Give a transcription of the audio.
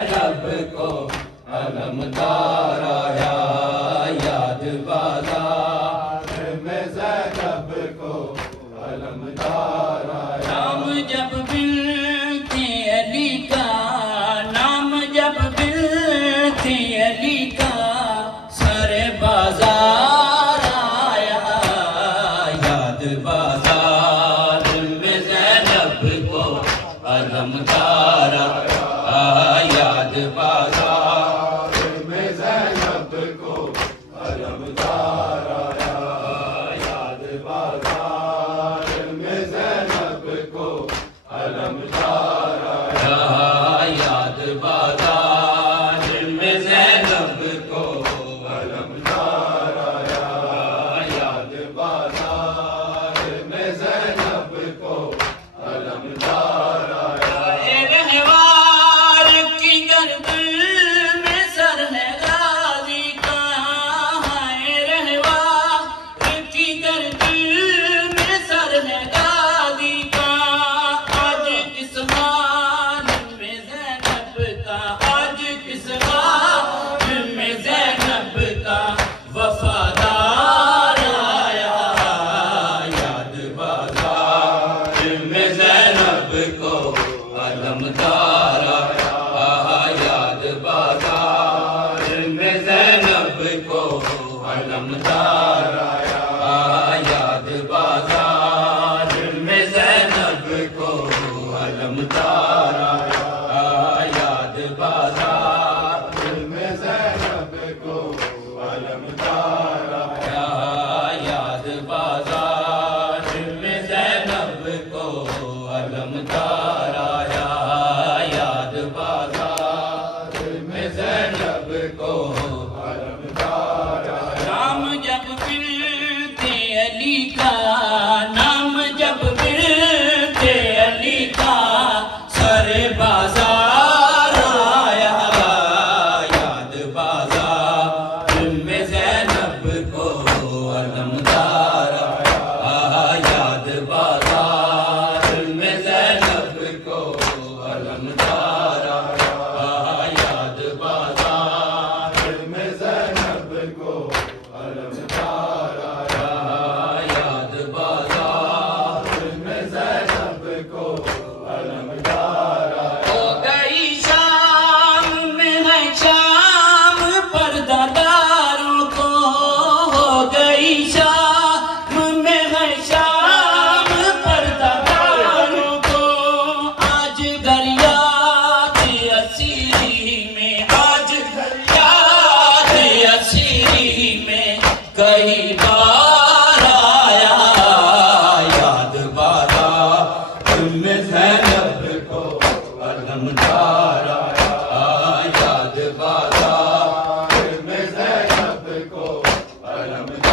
رب کو علمدار آیا، یاد بازار میں زینب کو علمدار آیا۔ نام جب بنت علی کا، نام جب بنت علی کا سر بازار آیا، یاد بازار میں زینب کو علمدار آیا، یاد بازار میں زینب کو علمدار آیا، یاد بازار میں زینب کو علمدار آیا، یاد بازار میں زینب کو علمدار آیا، یاد بازار میں زینب کو علمدار آیا۔ اے رہوار کی گردن میں سر ہے غازی کا، اے رہوار کی گردن میں سر ہے غازی کا، آج کس حال میں زینب کا، آج کس حال میں زینب کا وفادار آیا، یاد بازار میں زینب کو علمدار آیا، یاد بازار میں زینب کو علمدار آیا، یاد بازار میں زینب کو علمدار آیا، یاد بازار میں زینب کو علمدار آیا، یاد بازار میں زینب کو علمدار آیا، یاد بازار میں زینب کو علمدار آیا۔ نام جب بنت علی کا، نام جب بنت علی کا سر بازار آیا، یاد بازار میں زینب کو علمدار آیا، یاد بازار میں زینب کو علمدار آیا، یاد بازار میں زینب کو علمدار آیا، یاد بازار میں زینب کو علمدار آیا۔ ہو گئی شام میں ہے شام پردہ داروں کو، ہو گئی شام میں ہے شام پردہ داروں کو، آج گریاد اسیری میں، آج گریاد اسیری میں کئی بار آیا، یاد بازار میں زینب کو علمدار آیا، یاد بازار میں زینب کو علمدار